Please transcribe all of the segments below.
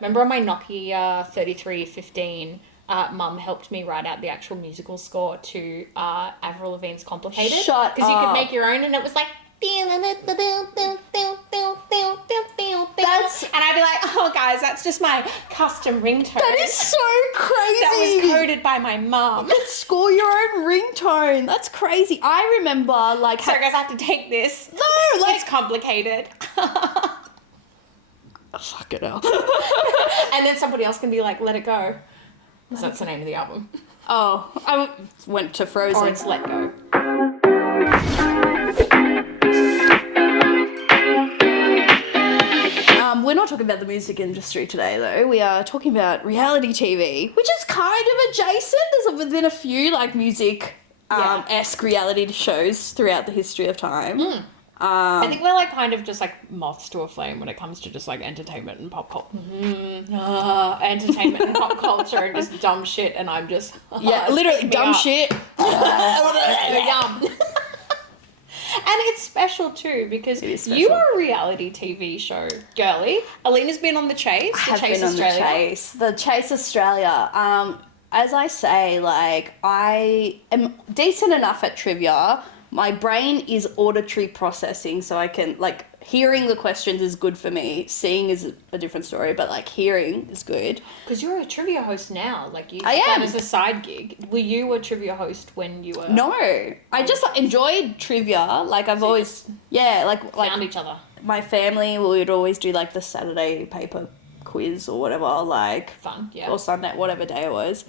Remember on my Nokia 3315, Mum helped me write out the actual musical score to Avril Lavigne's Complicated. Shut Because you could up. make your own, and it was like... That's... And I'd be like, oh, guys, that's just my custom ringtone. That is so crazy. That was coded by my mum. You could score your own ringtone. That's crazy. I remember, like... Sorry, guys, I have to take this. No, like... It's complicated. Fuck it hell. And then somebody else can be like, let it go. Because that's the name of the album. Oh, I went to Frozen. Or it's Let Go. We're not talking about the music industry today, though. We are talking about reality TV, which is kind of adjacent. There's been a few, like, music-esque reality shows throughout the history of time. I think we're, like, kind of just, like, moths to a flame when it comes to just, like, entertainment and pop culture. Entertainment and pop culture and just dumb shit, and I'm just... Yeah, literally dumb shit. Yum. And it's special too because you are a reality TV show girly. Alina's been on The Chase. I have been on The Chase. The Chase Australia. As I say, like, I am decent enough at trivia. My brain is auditory processing, so I can, like, hearing the questions is good for me. Seeing is a different story, but, like, hearing is good. Because you're a trivia host now. Like, you I am. that as a side gig. Were you a trivia host when you were... No. I just enjoyed trivia. Like, I've always... Yeah, like... Found each other. My family, we would always do, like, the Saturday paper quiz or whatever, like... Fun, yeah. Or Sunday, whatever day it was.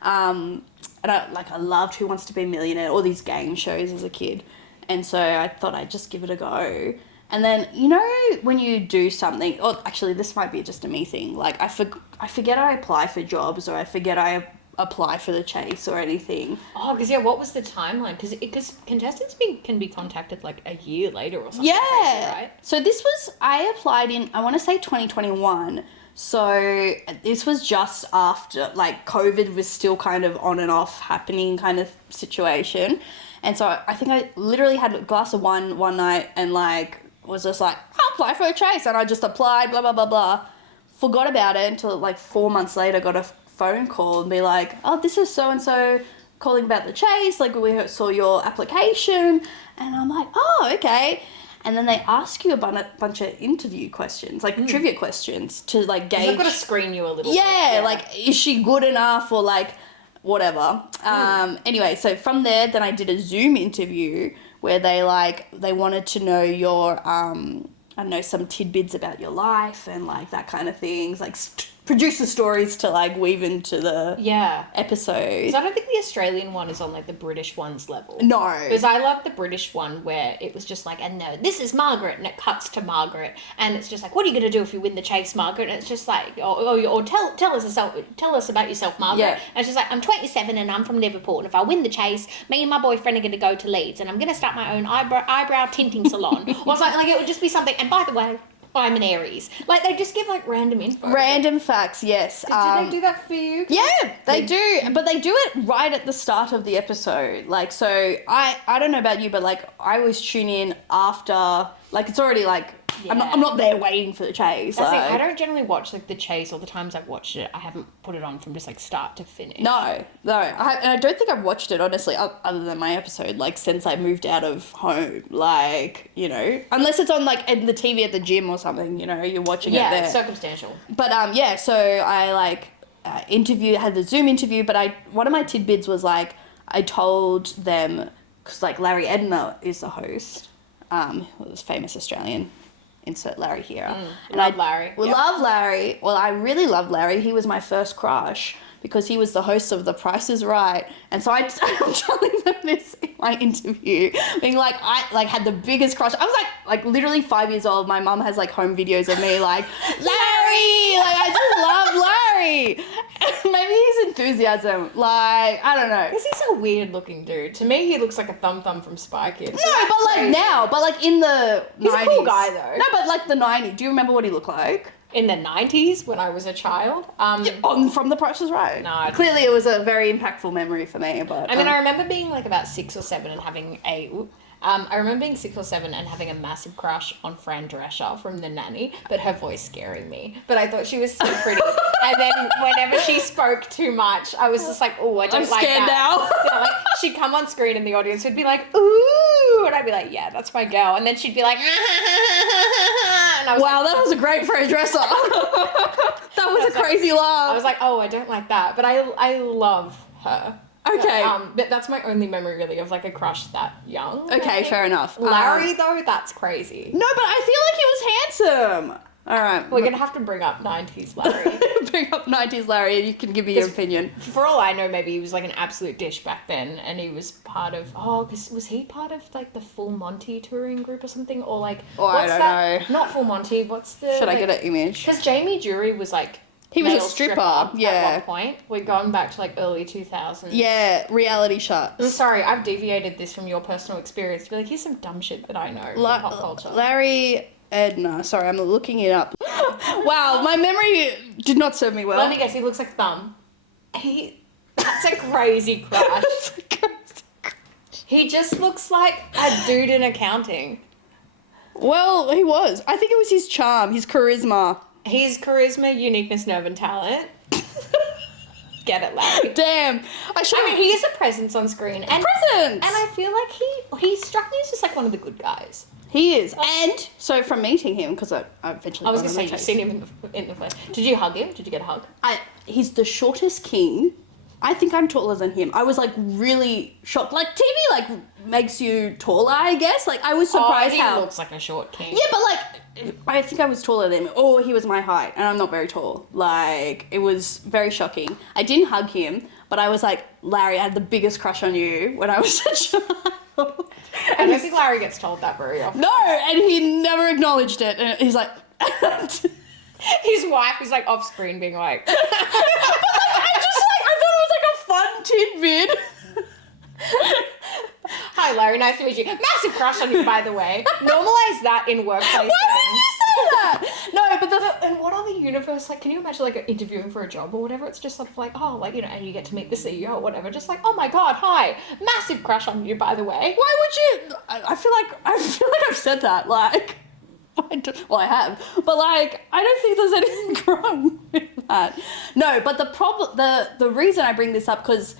And I loved Who Wants to Be a Millionaire, all these game shows as a kid. And so I thought I'd just give it a go. And then, you know, when you do something, or actually this might be just a me thing, like I forget I apply for jobs, or I forget I apply for The Chase or anything. Oh, because yeah, what was the timeline? Because contestants can be contacted like a year later or something. Yeah. Crazy, right? So this was, I applied in, I want to say 2021. So this was just after, like, COVID was still kind of on and off happening kind of situation. And so I think I literally had a glass of wine one night and, like, was just like, I'll apply for a Chase. And I just applied, blah, blah, blah, blah. Forgot about it until, like, 4 months later, got a phone call and be like, oh, this is so-and-so calling about the Chase. Like, we saw your application. And I'm like, oh, okay. And then they ask you a bunch of interview questions, like trivia questions to, like, gauge. They've got to screen you a little bit. Yeah, like, is she good enough or, like, whatever. Anyway, so from there, then I did a Zoom interview where they wanted to know your, I don't know, some tidbits about your life and, like, that kind of things, like producer stories to, like, weave into the episode. Because I don't think the Australian one is on, like, the British one's level. No. Because I love the British one where it was just like, and no, this is Margaret, and it cuts to Margaret, and it's just like, what are you going to do if you win the Chase, Margaret? And it's just like, or tell us about yourself, Margaret. Yeah. And it's just like, I'm 27 and I'm from Liverpool, and if I win the Chase, me and my boyfriend are going to go to Leeds, and I'm going to start my own eyebrow tinting salon. Or it's like it would just be something, and by the way, I'm an Aries. Like, they just give, like, random info. Random facts, yes. Did they do that for you? Yeah, they do. But they do it right at the start of the episode. Like, so I don't know about you, but, like, I always tune in after, like, it's already, like, I'm not there waiting for the Chase. That's like, it. I don't generally watch, like, the Chase, or the times I've watched it, I haven't put it on from just, like, start to finish. No. I don't think I've watched it, honestly, other than my episode, like, since I moved out of home. Like, you know, unless it's on, like, in the TV at the gym or something, you know, you're watching it there. Yeah, it's circumstantial. But, so I, like, had the Zoom interview, but one of my tidbits was, like, I told them, because, like, Larry Emdur is the host, was famous Australian. Insert Larry here. Larry. Love Larry. Well, I really loved Larry. He was my first crush because he was the host of The Price is Right. And so I'm telling them this in my interview, being like, I had the biggest crush. I was like literally 5 years old. My mum has, like, home videos of me like, Larry! Like, I just love Larry. Maybe his enthusiasm, like, I don't know. Because he's a weird looking dude. To me, he looks like a Thum from Spy Kids. No, but, like, now. But, like, in the 90s. He's a cool guy, though. No, but, like, the 90s. Do you remember what he looked like? In the 90s, when I was a child. From The Price is Right. No. Clearly, it was a very impactful memory for me. But I mean, I remember being, like, about 6 or 7 and having I remember being 6 or 7 and having a massive crush on Fran Drescher from The Nanny, but her voice scaring me. But I thought she was so pretty. And then whenever she spoke too much, I was just like, oh, I don't I'm like scared that. now. Yeah, like, she'd come on screen and the audience would be like, ooh, and I'd be like, yeah, that's my girl. And then she'd be like, and I was Wow, like, that was a great Fran Dresser. That was a crazy laugh. I was like, oh, I don't like that. But I love her. Okay. But that's my only memory really of like a crush that young. Okay, fair enough. Larry though, that's crazy. No, but I feel like he was handsome. All right. We're gonna have to bring up 90s Larry. Bring up 90s Larry and you can give me your opinion. For all I know, maybe he was like an absolute dish back then, and he was part of because was he part of like the Full Monty touring group or something, or like I don't know. Not Full Monty. What's the? Should I get an image? Because Jamie Jury was like. He was a male stripper, yeah. At one point. We're going back to like early 2000s. Yeah, reality shots. I'm sorry, I've deviated this from your personal experience to be like, here's some dumb shit that I know from pop culture. Larry Edna. Sorry, I'm looking it up. Wow, my memory did not serve me well. Let me guess, he looks like Thumb. That's a crazy crush. He just looks like a dude in accounting. Well, he was. I think it was his charm, his charisma. His charisma, uniqueness, nerve, and talent. Get it, Larry. Damn. I mean, he is a presence on screen. And, presence! And I feel like he struck me as just like one of the good guys. He is. And so from meeting him, because I eventually I was got going on to the say, you've taste. seen him in the flesh. Did you hug him? Did you get a hug? He's the shortest king. I think I'm taller than him. I was like really shocked. Like TV like makes you taller, I guess. Like I was surprised he how looks like a short king. Yeah, but like I think I was taller than him. Oh, he was my height and I'm not very tall. Like it was very shocking. I didn't hug him, but I was like, Larry, I had the biggest crush on you when I was a child. I don't think Larry gets told that very often. No, and he never acknowledged it. And he's like His wife is like off screen being like I thought it was like a fun tidbit. hi Larry, nice to meet you. Massive crush on you, by the way. Normalize that in workplace Why would you say that? No, but and what other universe, like, can you imagine like interviewing for a job or whatever? It's just sort of like, oh, like, you know, and you get to meet the CEO or whatever. Just like, oh my god, hi, massive crush on you, by the way. why would you? I feel like I've said that. Like, I have, but like, I don't think there's anything wrong with that. No, but the problem, the reason I bring this up because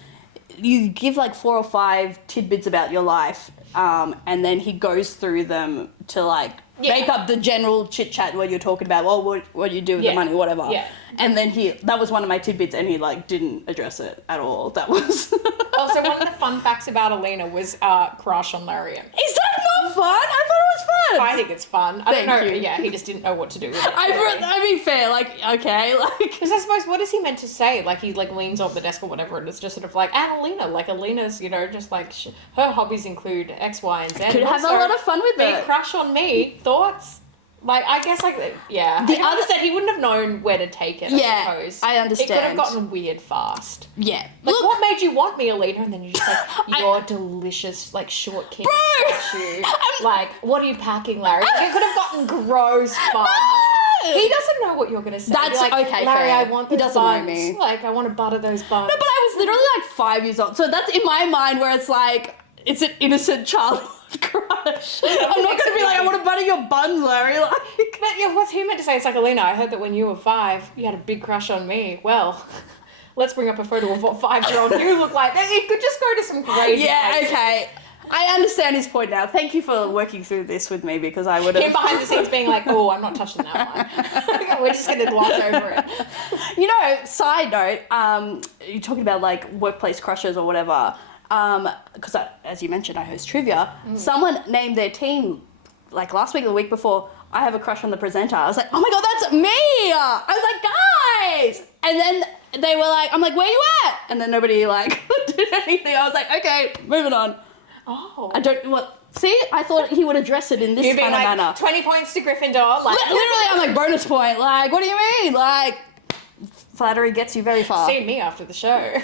you give like 4 or 5 tidbits about your life, and then he goes through them to like make up the general chit chat where you're talking about, well, what do you do with the money, whatever. Yeah. And then that was one of my tidbits, and he like didn't address it at all. That was. Also, one of the fun facts about Alina was crush on Larry Emdur. Is that not fun? I thought it was fun. I think it's fun. I don't know. Thank you. Yeah, he just didn't know what to do with it. I mean, fair. Like, okay, like. Because I suppose, what is he meant to say? Like, he like leans over the desk or whatever, and it's just sort of like, and Alina, like Alina's, you know, just like her hobbies include X, Y, and Z. Could have a lot of fun with big it. Crush on me. Thoughts? Like, I guess, like, yeah. The I other understand he wouldn't have known where to take it, I suppose. I understand. It could have gotten weird fast. Yeah. Like, Look, what made you want me, Alina? And then you're just like, your delicious, like, short king statue. Like, what are you packing, Larry? Like, it could have gotten gross fast. He doesn't know what you're going to say. That's like, okay, Larry, fair. I want those He doesn't buns. know me. Like, I want to butter those buns. No, but I was literally like 5 years old. So that's in my mind where it's like, it's an innocent childhood crush. I'm not going to be like, I want to butter your buns, Larry. Like, but yeah, what's he meant to say? It's like, Alina, I heard that when you were 5, you had a big crush on me. Well, let's bring up a photo of what 5-year-old you look like. It could just go to some crazy places. Okay. I understand his point now. Thank you for working through this with me because I would have... Him behind the scenes being like, oh, I'm not touching that one. We're just going to gloss over it. You know, side note, you're talking about like workplace crushes or whatever. Because as you mentioned, I host trivia. Someone named their team like last week or the week before, I have a crush on the presenter. I was like, oh my God, that's me. I was like, guys. And then they were like, I'm like, where you at? And then nobody like did anything. I was like, okay, moving on. Oh. I don't, what? See, I thought he would address it in this kind of like, manner. 20 points to Gryffindor. Like, Literally, I'm like, bonus point. Like, what do you mean? Like, flattery gets you very far. see me after the show.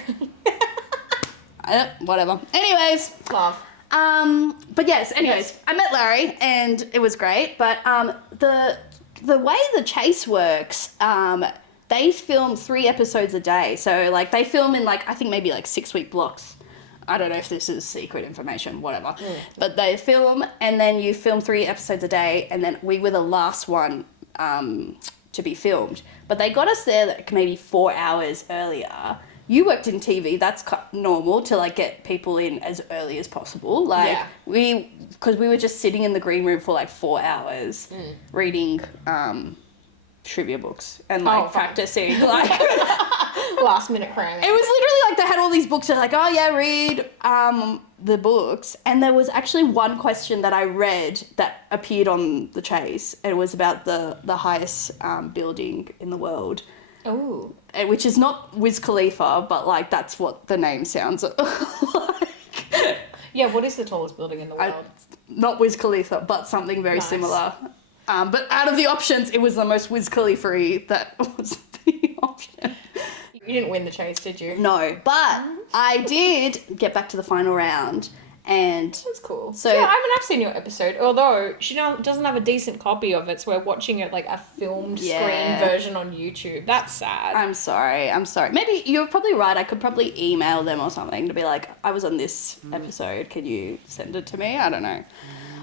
Whatever. Anyways. Love. But yes, I met Larry and it was great. But the way the chase works, they film 3 episodes a day. So like they film in like, I think maybe like 6-week blocks. I don't know if this is secret information, whatever. But they film, and then you film 3 episodes a day, and then we were the last one to be filmed. But they got us there like maybe 4 hours earlier. You worked in TV, that's normal to like get people in as early as possible. Like because we were just sitting in the green room for like 4 hours reading trivia books and like practicing like last minute cramming. It was literally like they had all these books and like, oh yeah, read the books. And there was actually one question that I read that appeared on The Chase. It was about the highest building in the world. Oh. Which is not Wiz Khalifa, but like that's what the name sounds like. Yeah, what is the tallest building in the world? Not Wiz Khalifa, but something very similar. But out of the options, it was the most Wiz Khalifa-y that was the option. You didn't win The Chase, did you? No, but I did get back to the final round. And that's cool. So yeah, I've seen your episode, although she doesn't have a decent copy of it, so we're watching it like a filmed screen version on YouTube. That's sad. I'm sorry. Maybe you're probably right. I could probably email them or something to be like, I was on this episode. Can you send it to me? I don't know.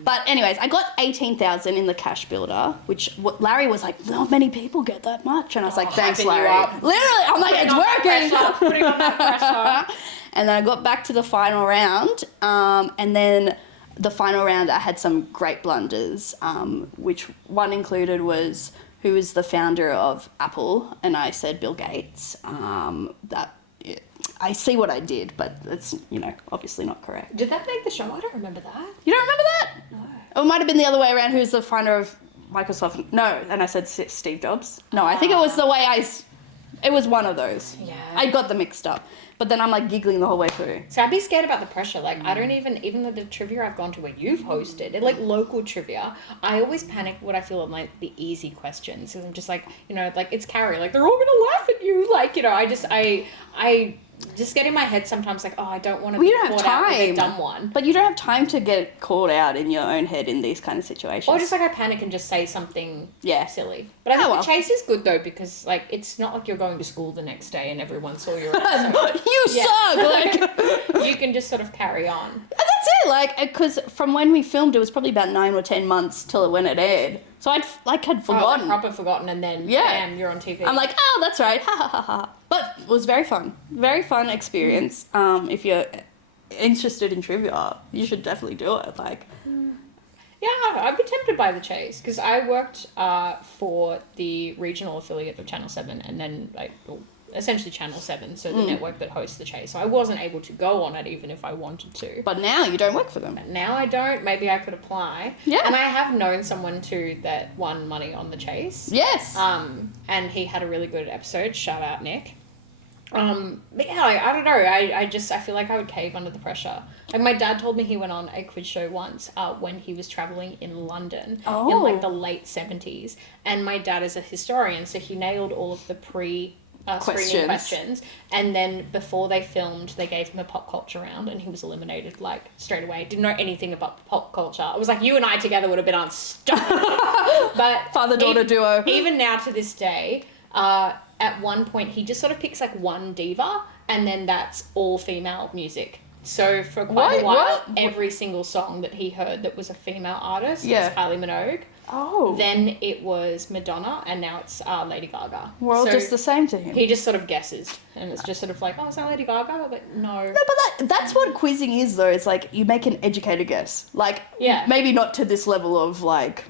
But anyways, I got 18,000 in the cash builder, which Larry was like, not many people get that much. And I was like, thanks, Larry. Literally, I'm like, it's working. Putting on that pressure. And then I got back to the final round. And then the final round, I had some great blunders, which one included was who is the founder of Apple. And I said Bill Gates. I see what I did, but it's, obviously not correct. Did that make the show? I don't remember that. You don't remember that? No. It might have been the other way around. Who's the founder of Microsoft? No, and I said Steve Jobs. No, I think it was the way it was one of those. Yeah. I got them mixed up. But then I'm like giggling the whole way through. So I'd be scared about the pressure. Like I don't even the trivia I've gone to where you've hosted, like local trivia, I always panic what I feel are like the easy questions. Because I'm just like, like it's Carrie, like they're all gonna laugh at you. Like, I just get in my head sometimes like, oh, I don't want to be caught out with a dumb one. But you don't have time to get caught out in your own head in these kind of situations. Or just like I panic and just say something silly. But I think the chase is good though because like it's not like you're going to school the next day and everyone saw your episode. You suck! Like you can just sort of carry on. And that's it, like, because from when we filmed, it was probably about 9 or 10 months till when it aired. So had forgotten. Proper forgotten, and then bam, you're on TV. I'm like, oh, that's right, ha ha ha ha. But it was very fun experience. If you're interested in trivia, you should definitely do it. Like, yeah, I'd be tempted by The Chase because I worked for the regional affiliate of Channel 7, and then essentially Channel 7, so the network that hosts The Chase. So I wasn't able to go on it even if I wanted to. But now you don't work for them. Now I don't. Maybe I could apply. Yeah. And I have known someone too that won money on The Chase. Yes. And he had a really good episode. Shout out, Nick. But yeah, I don't know. I feel like I would cave under the pressure. Like my dad told me he went on a quiz show once when he was traveling in London in like the late 70s. And my dad is a historian, so he nailed all of the screening questions, and then before they filmed they gave him a pop culture round and he was eliminated like straight away. Didn't know anything about pop culture. It was like you and I together would have been unstoppable. But father-daughter duo. Even now to this day, at one point he just sort of picks like one diva and then that's all female music. So for quite a while, every single song that he heard that was a female artist was Kylie Minogue. Oh. Then it was Madonna, and now it's Lady Gaga. We're all just the same to him. He just sort of guesses, and it's just sort of like, oh, is that Lady Gaga? But no. No, but that's what quizzing is, though. It's like you make an educated guess. Like, maybe not to this level of, like,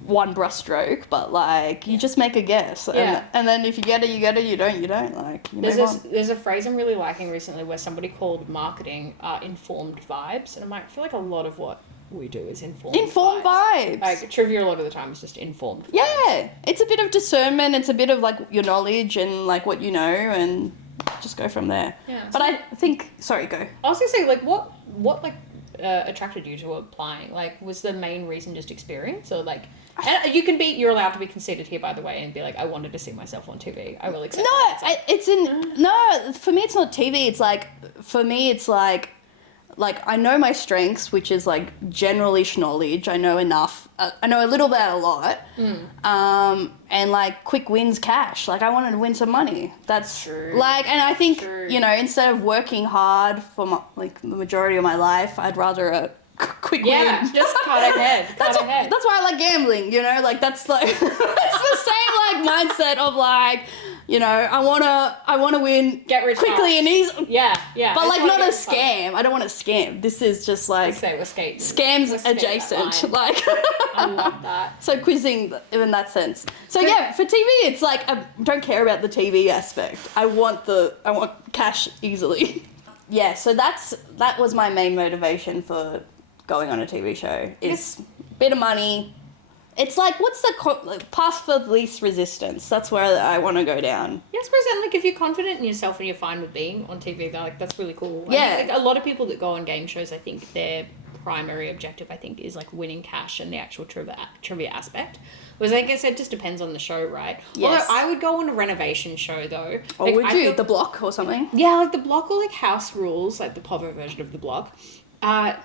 one brushstroke, but, like, you just make a guess. And then if you get it, you get it. You don't. Like, there's a phrase I'm really liking recently where somebody called marketing informed vibes, and I'm like, I feel like a lot of what we do is informed vibes. Like trivia a lot of the time is just informed vibes. Yeah, it's a bit of discernment, it's a bit of like your knowledge and like what you know, and just go from there. But I think go. I was gonna say, like, what attracted you to applying? Like, was the main reason just experience, or like, and you're allowed to be conceited here, by the way, and be like, I wanted to see myself on TV. I will accept. No, for me it's not TV. It's like, for me it's like like, I know my strengths, which is, like, general-ish knowledge. I know enough. I know a little about a lot. And, like, quick wins cash. Like, I wanted to win some money. That's, True. like, and I think, True. you know, instead of working hard for, like, the majority of my life, I'd rather a quick Yeah, win. just cut ahead. That's why I like gambling, you know? Like, that's, like, it's the same, like, mindset of, like, you know, I wanna win Get rich quickly fast. and easily. Yeah, yeah. But, I like, just not wanna a get fun. scam. I don't want to scam. This is just, like, We're skating. scams We're skating adjacent. that line. Like, I love that. so quizzing in that sense. So, yeah, for TV, it's like, I don't care about the TV aspect. I want cash easily. Yeah, so that was my main motivation for going on a TV show, is bit of money. It's like, what's the path for least resistance? That's where I want to go down. Yeah, I suppose that, like, if you're confident in yourself and you're fine with being on TV, like, that's really cool. Yeah. I think, like, a lot of people that go on game shows, I think their primary objective, I think, is, like, winning cash and the actual trivia aspect. Whereas, like I said, it just depends on the show, right? Yes. Although I would go on a renovation show, though. Or Like, would I you? feel- The Block or something? Yeah, like The Block or, like, House Rules, like the Povo version of The Block. Well,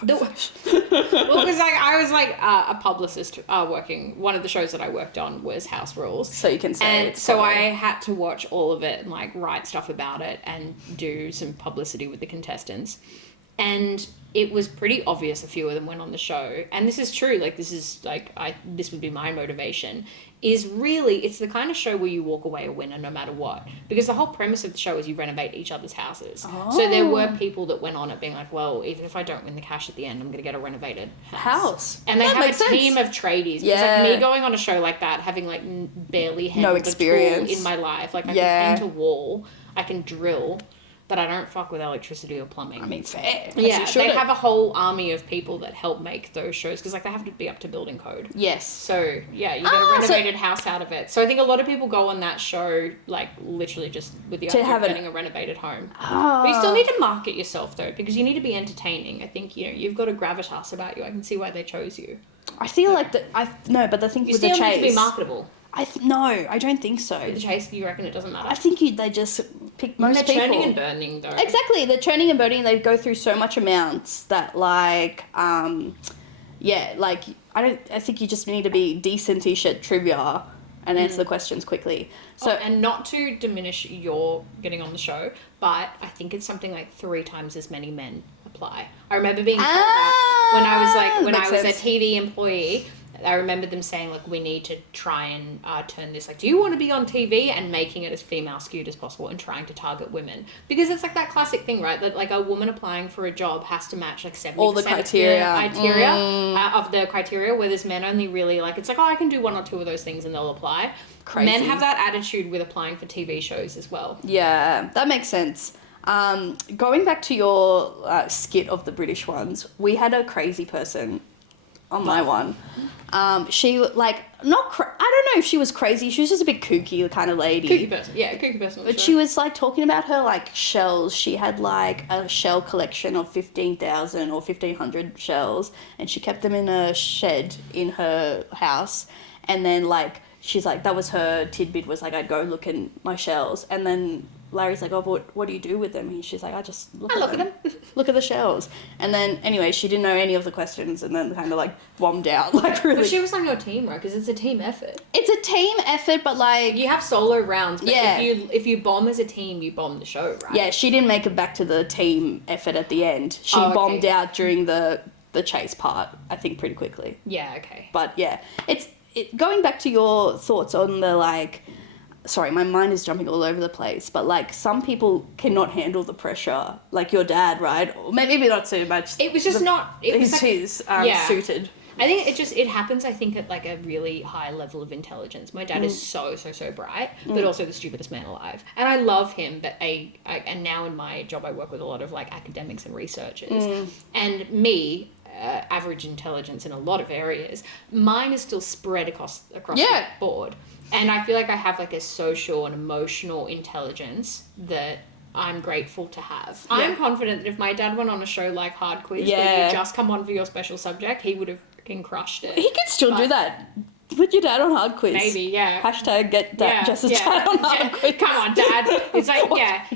because like I was like a publicist working. One of the shows that I worked on was House Rules. So you can say And it's so Povo. I had to watch all of it and like write stuff about it and do some publicity with the contestants. And it was pretty obvious a few of them went on the show. And this is true, like this is like this would be my motivation. Is really, it's the kind of show where you walk away a winner no matter what. Because the whole premise of the show is you renovate each other's houses. So there were people that went on it being like, well, even if I don't win the cash at the end, I'm going to get a renovated house. And they That have a makes sense. team of tradies. Yeah. It's like me going on a show like that, having like barely handled experience. a tool in my life. Like I Yeah. can paint a wall, I can drill, but I don't fuck with electricity or plumbing. I mean, fair. Yeah, they have a whole army of people that help make those shows because like they have to be up to building code. Yes. So yeah, you get a renovated house out of it. So I think a lot of people go on that show like literally just with the idea of getting a renovated home. But you still need to market yourself though because you need to be entertaining. I think you've got a gravitas about you. I can see why they chose you. I feel like but the thing You with still the chase. need to be marketable. No, I don't think so. With the chase, you reckon it doesn't matter? I think they just pick most They're people. churning and burning though. Exactly, they're churning and burning. They go through so much amounts that like, like I think you just need to be decent-ish at trivia and answer the questions quickly. So and not to diminish your getting on the show, but I think it's something like 3 times as many men apply. I remember being told that when I was a TV employee. I remember them saying, like, we need to try and turn this, like, do you want to be on TV? And making it as female skewed as possible and trying to target women. Because it's like that classic thing, right? That, like, a woman applying for a job has to match, like, 70% all the criteria. of the criteria, where there's men only really, like, it's like, oh, I can do 1 or 2 of those things and they'll apply. Crazy. Men have that attitude with applying for TV shows as well. Yeah, that makes sense. Going back to your skit of the British ones, we had a crazy person on my one. She like I don't know if she was crazy. She was just a bit kooky kind of lady. Kooky person, yeah, kooky person. But she was like talking about her like shells. She had like a shell collection of 15,000 or 1,500 shells, and she kept them in a shed in her house. And then like she's like that was her tidbit was like I'd go look in my shells, and then Larry's like, oh, but what do you do with them? And she's like, I just look at them. Look at the shells. And then, anyway, she didn't know any of the questions and then kind of, like, bombed out. Like, really. But she was on your team, right? Because it's a team effort. It's a team effort, but, like... You have solo rounds, but Yeah. if you bomb as a team, you bomb the show, right? Yeah, she didn't make it back to the team effort at the end. She bombed out during the chase part, I think, pretty quickly. Yeah, okay. But, yeah. Going back to your thoughts on the, like... Sorry, my mind is jumping all over the place, but like some people cannot handle the pressure, like your dad, right? Or maybe not so much. It was just not. It was like, suited. I think it happens. I think at like a really high level of intelligence. My dad is so bright, but also the stupidest man alive, and I love him. But and now in my job, I work with a lot of like academics and researchers, and me. Average intelligence in a lot of areas. Mine is still spread across the board. And I feel like I have like a social and emotional intelligence that I'm grateful to have. Yeah. I'm confident that if my dad went on a show like Hard Quiz where you just come on for your special subject, he would have freaking crushed it. He could still do that Put your dad on hard quiz. Maybe, yeah. Hashtag get Jess's dad on hard quiz. Come on, Dad. It's like,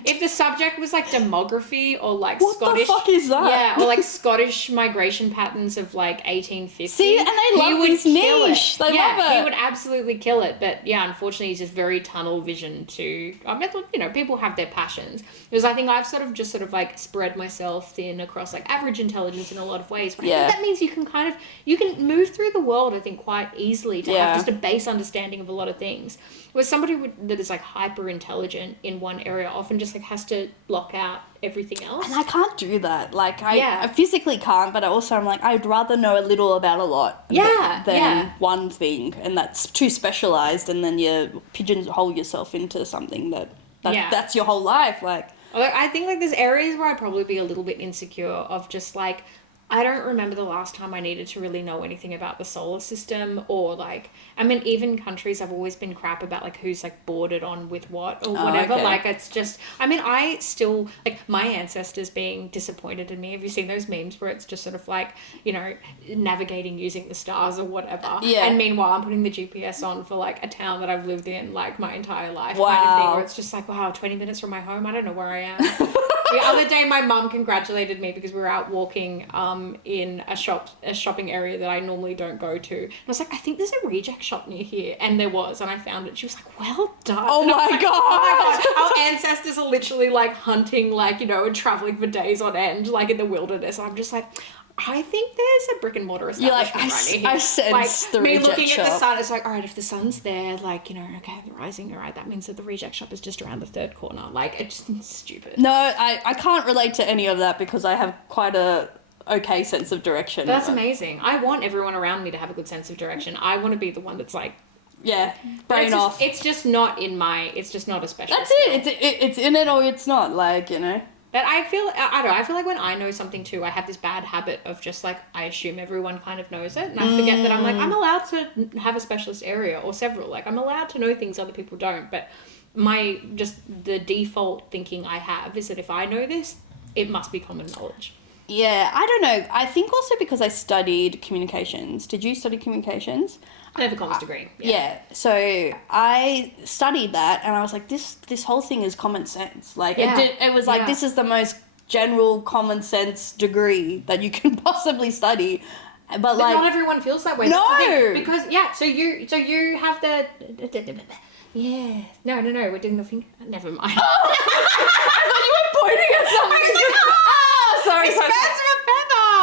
if the subject was like demography or like what Scottish. What the fuck is that? Yeah, or like Scottish migration patterns of like 1850. See, and they love this niche. They love it. He would absolutely kill it. But yeah, unfortunately, he's just very tunnel vision to. I mean, you know, people have their passions. Because I think I've sort of like spread myself thin across like average intelligence in a lot of ways. But I think that means you can move through the world, I think, quite easily to have just a base understanding of a lot of things. Whereas somebody that is like hyper intelligent in one area often just like has to block out everything else. And I can't do that. Like I physically can't, but I'm like, I'd rather know a little about a lot than one thing, and that's too specialized, and then you pigeonhole yourself into something that's your whole life. Like I think like there's areas where I'd probably be a little bit insecure of just like, I don't remember the last time I needed to really know anything about the solar system, or like, I mean, even countries I've always been crap about like who's like bordered on with what or whatever. Okay. Like it's just, I mean, I still like my ancestors being disappointed in me. Have you seen those memes where it's just sort of like, you know, navigating using the stars or whatever? Yeah. And meanwhile, I'm putting the GPS on for like a town that I've lived in like my entire life, kind of thing, where it's just like, wow, 20 minutes from my home, I don't know where I am. The other day, my mum congratulated me because we were out walking in a shopping area that I normally don't go to. And I was like, I think there's a reject shop near here. And there was, and I found it. She was like, well done. Oh my God. God. Oh my God. Our ancestors are literally like hunting, like, you know, and traveling for days on end, like in the wilderness. And I'm just like, I think there's a brick and mortar establishment right near here. I sense like, the reject shop. Me looking at the sun, it's like, all right, if the sun's there, like, you know, okay, the rising, all right, that means that the reject shop is just around the third corner. Like, it's stupid. No, I can't relate to any of that because I have quite a okay sense of direction. That's amazing. I want everyone around me to have a good sense of direction. I want to be the one that's like, brain off. It's just not a special That's skill. It's in it or it's not, like, you know. But I feel like when I know something too, I have this bad habit of just like, I assume everyone kind of knows it. And I forget that I'm like, I'm allowed to have a specialist area or several. Like, I'm allowed to know things other people don't. But the default thinking I have is that if I know this, it must be common knowledge. Yeah, I don't know. I think also because I studied communications. Did you study communications? I have a comms degree. Yeah. So I studied that, and I was like, this whole thing is common sense. Like it was like this is the most general common sense degree that you can possibly study. But like, not everyone feels that way. No, because so you have the. Yeah. No, we're doing the finger. Never mind. I thought you were pointing at something. Sorry.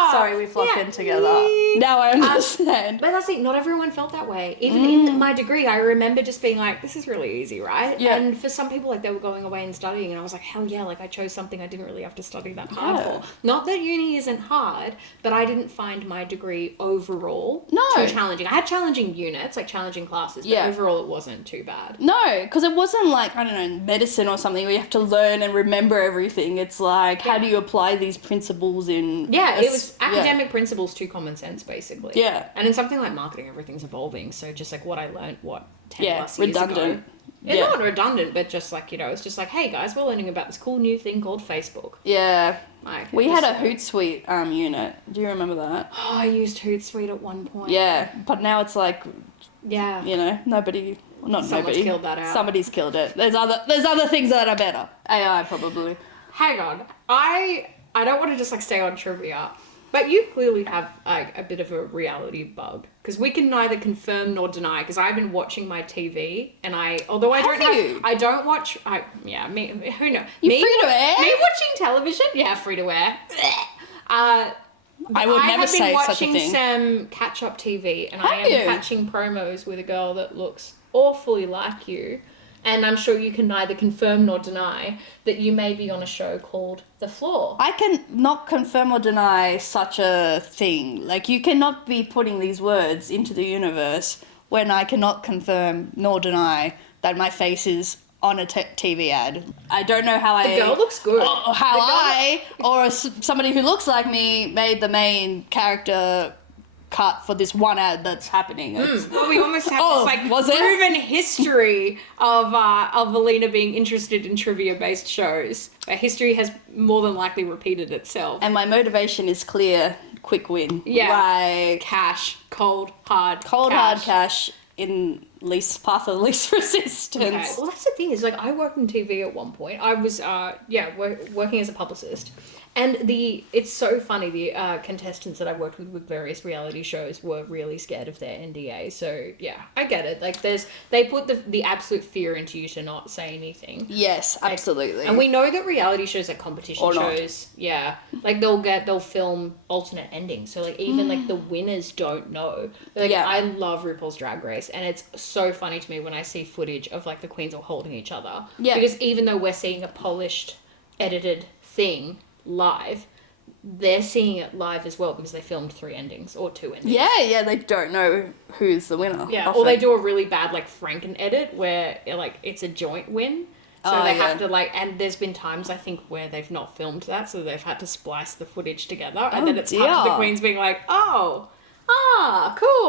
Sorry, we flopped in together. Now I understand. But that's it, not everyone felt that way. Even in my degree, I remember just being like, this is really easy, right? Yeah. And for some people, like, they were going away and studying, and I was like, hell yeah, like, I chose something I didn't really have to study that hard for. Not that uni isn't hard, but I didn't find my degree overall too challenging. I had challenging units, like challenging classes, but overall it wasn't too bad. No, because it wasn't like, I don't know, medicine or something where you have to learn and remember everything. It's like, how do you apply these principles in... Yeah, it was academic principles to common sense, basically. Yeah. And in something like marketing, everything's evolving. So just like what I learned, 10 plus years redundant. ago. It's not redundant, but just like, you know, it's just like, hey guys, we're learning about this cool new thing called Facebook. Yeah. Like, we had a Hootsuite unit. Do you remember that? Oh, I used Hootsuite at one point. Yeah, but now it's like, you know, Someone's killed that out. Somebody's killed it. There's other things that are better. AI probably. Hang on. I don't want to just like stay on trivia. But you clearly have a bit of a reality bug, because we can neither confirm nor deny. Because I've been watching my TV, and who knows? Me watching television, free to air. I would never say such a thing. I have been watching some catch-up TV, and I am catching promos with a girl that looks awfully like you. And I'm sure you can neither confirm nor deny that you may be on a show called The Floor. I can not confirm or deny such a thing. Like, you cannot be putting these words into the universe when I cannot confirm nor deny that my face is on a TV ad. I don't know how The girl looks good. Or somebody who looks like me made the main character cut for this one ad that's happening. Well, we almost have this proven history of Alina being interested in trivia-based shows. History has more than likely repeated itself. And my motivation is clear. quick win. Yeah. Like Cash, cold, hard hard cash in least path of least resistance. Okay. Well, that's the thing is, like, I worked in TV at one point. I was, working as a publicist. And it's so funny, the contestants that I worked with various reality shows were really scared of their NDA. So, yeah, I get it. Like, they put the absolute fear into you to not say anything. Yes, absolutely. And we know that reality shows, like competition Or not. shows, yeah, like they'll film alternate endings. So, like, even like the winners don't know. Like, Yeah. I love RuPaul's Drag Race, and it's so funny to me when I see footage of like the queens all holding each other. Yeah. Because even though we're seeing a polished, edited thing live, they're seeing it live as well because they filmed 3 endings or 2 endings. Yeah, they don't know who's the winner. Yeah, often. or they do a really bad like Franken edit where like it's a joint win. So they have to like, and there's been times I think where they've not filmed that, so they've had to splice the footage together, and then it's cut to the queens being like, cool,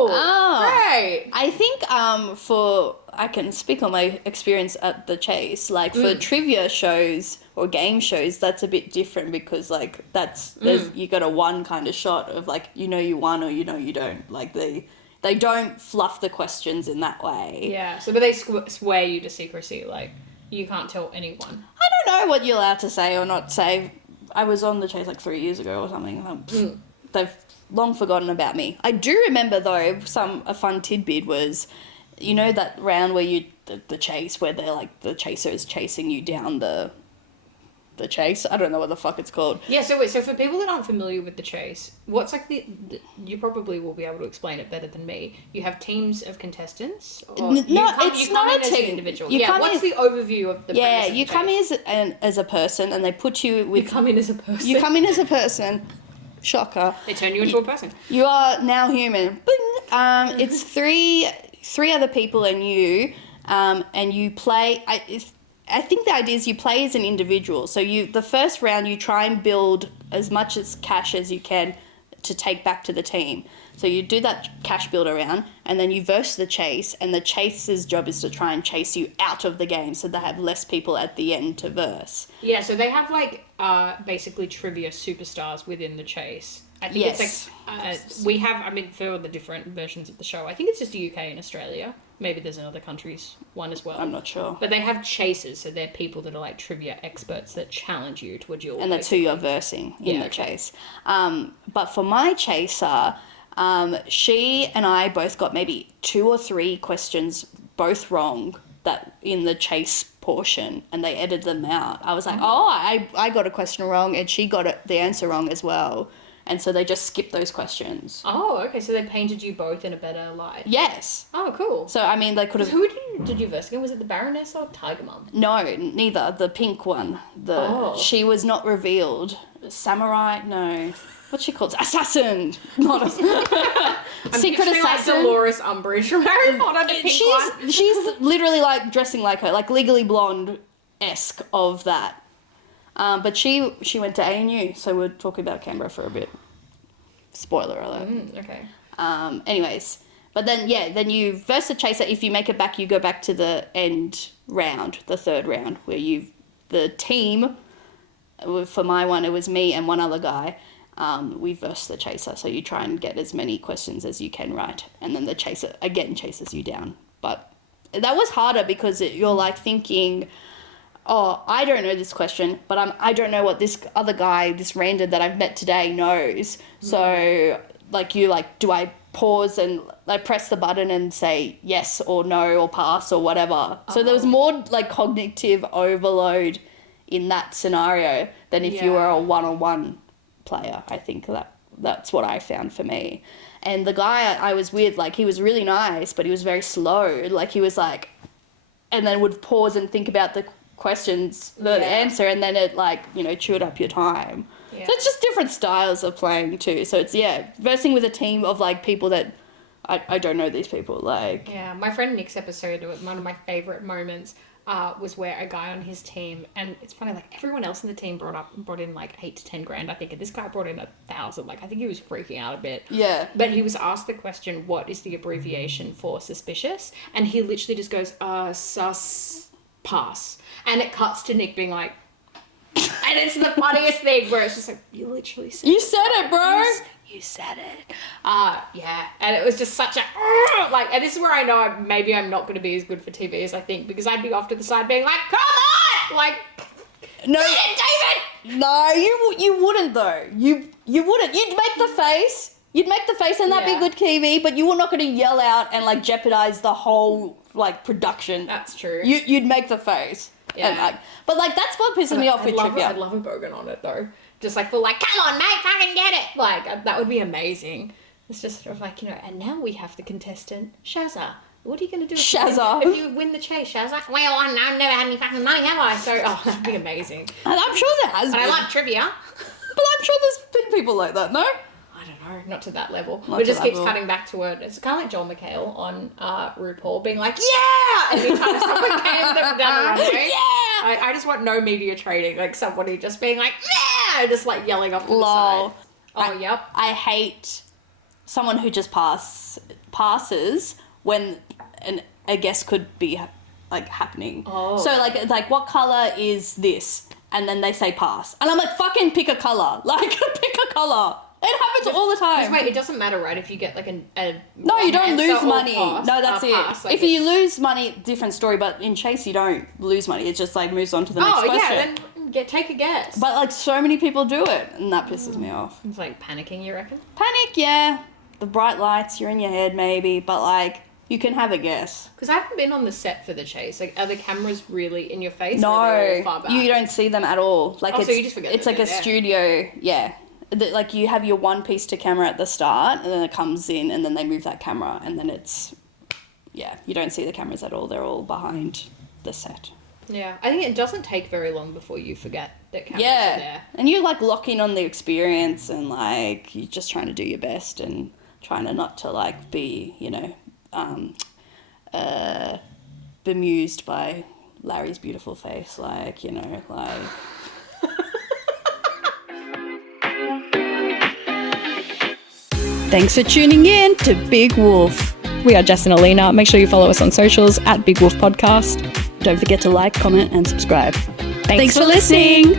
great. I think I can speak on my experience at the Chase. Like for trivia shows or game shows, that's a bit different because like there's you got a one kind of shot of like you won or you don't. Like they don't fluff the questions in that way. Yeah. So, but they swear you to secrecy, like you can't tell anyone. I don't know what you're allowed to say or not say. I was on the Chase like 3 years ago or something. They've long forgotten about me. I do remember though a fun tidbit was, you know that round where the chase where they're like the chaser is chasing you down the chase. I don't know what the fuck it's called. Yeah, so for people that aren't familiar with the Chase, what's like you probably will be able to explain it better than me. You have teams of contestants? Or It's not a as an team. individual. What's the overview of the premise of you the come Chase? in as a person and they put you with... You come in as a person. You come in as a person. Shocker. They turn you into a person. You are now human. Bing. It's three other people and you, and you play... I think the idea is you play as an individual. So the first round you try and build as much as cash as you can to take back to the team. So you do that cash builder round and then you verse the chase, and the chase's job is to try and chase you out of the game so they have less people at the end to verse. Yeah, so they have like basically trivia superstars within the Chase. I think it's like we have, for the different versions of the show, I think it's just the UK and Australia. Maybe there's another country's one as well. I'm not sure. But they have chasers, so they're people that are like trivia experts that challenge you to a duel. And that's who you're versing in the chase. But for my chaser, she and I both got maybe 2 or 3 questions both wrong that in the chase portion, and they edited them out. I was like, I got a question wrong and she got the answer wrong as well. And so they just skipped those questions. Oh, okay. So they painted you both in a better light. Yes. Oh, cool. So, they could have... Who did you verse again? Was it the Baroness or Tiger Mum? No, neither. The pink one. She was not revealed. Samurai? No. What's she called? Assassin! Not a... Secret assassin. Like Dolores Umbridge from Harry Potter, the pink one. She's literally like dressing like her, like Legally Blonde-esque of that. But she went to ANU, so we're talking about Canberra for a bit. Spoiler alert. Okay. Anyways, but then you verse the chaser. If you make it back, you go back to the end round, the third round, where the team, for my one, it was me and one other guy, we verse the chaser. So you try and get as many questions as you can right, and then the chaser, again, chases you down. But that was harder because you're like thinking... Oh, I don't know this question, but I don't know what this other guy, this random that I've met today knows. So, do I pause and press the button and say yes or no or pass or whatever? So there was more cognitive overload in that scenario than if you were a one-on-one player. I think that's what I found for me. And the guy I was with, he was really nice, but he was very slow. He was and then would pause and think about the questions, the answer, and then it chewed up your time. So it's just different styles of playing too. So it's versing with a team of people that I don't know these people. My friend Nick's episode, one of my favorite moments was where a guy on his team, and it's funny, everyone else in the team brought in 8 to 10 grand, I think, and this guy brought in 1,000. I think he was freaking out a bit. Yeah. But he was asked the question, what is the abbreviation for suspicious? And he literally just goes, sus pass. And it cuts to Nick being like, and it's the funniest thing where it's just you literally said it, bro. You said it. Yeah, and it was just such a like, and this is where I know maybe I'm not going to be as good for TV as I think, because I'd be off to the side being like, come on, like, No, David. no, you wouldn't though. You wouldn't. You'd make the face. You'd make the face, and that'd be good TV. But you were not going to yell out and like jeopardize the whole like production. That's true. You'd make the face. Yeah. And, like, but like that's what pisses me off with trivia. I'd love a Bogan on it though. Just like full like, come on, mate, fucking get it. Like, that would be amazing. It's just sort of like, you know, and now we have the contestant, Shazza. What are you going to do Shazza. if you win the chase, Shazza? Well, I've never had any fucking money, have I? So, that'd be amazing. And I'm sure there has But been. I love trivia. But I'm sure there's been people like that, no? I don't know, not to that level. Not It to just that keeps level. cutting back to it. It's kind of like Joel McHale on RuPaul being like, yeah! And he tries to someone came down the runway. Yeah! I just want no media trading. Like somebody just being like, yeah! Just like yelling off to the Lol. side. Oh, yep. I hate someone who just passes when a guess could be like happening. Oh. So like what color is this? And then they say pass. And I'm like, fucking pick a color. Like pick a color. It happens all the time. Wait, it doesn't matter, right? If you get like a No, you don't answer lose or money. pass, No, that's it. pass, like If you lose money, different story. But in Chase, you don't lose money. It just like moves on to the next question. then take a guess. But like so many people do it, and that pisses me off. It's like panicking, you reckon? Panic, yeah. The bright lights, you're in your head maybe, but like you can have a guess. Because I haven't been on the set for the chase. Like, are the cameras really in your face? Or are they all far back? You don't see them at all. Like so you just forget it's that like a they're there. studio, yeah. Like you have your one piece to camera at the start, and then it comes in, and then they move that camera, and then it's, yeah, you don't see the cameras at all. They're all behind the set. Yeah, I think it doesn't take very long before you forget that cameras are Yeah, there. and you like lock in on the experience, and like you're just trying to do your best and trying to not to like be, you know, bemused by Larry's beautiful face, like, you know, like. Thanks for tuning in to Big Wolf. We are Jess and Alina. Make sure you follow us on socials at Big Wolf Podcast. Don't forget to like, comment, and subscribe. Thanks for listening.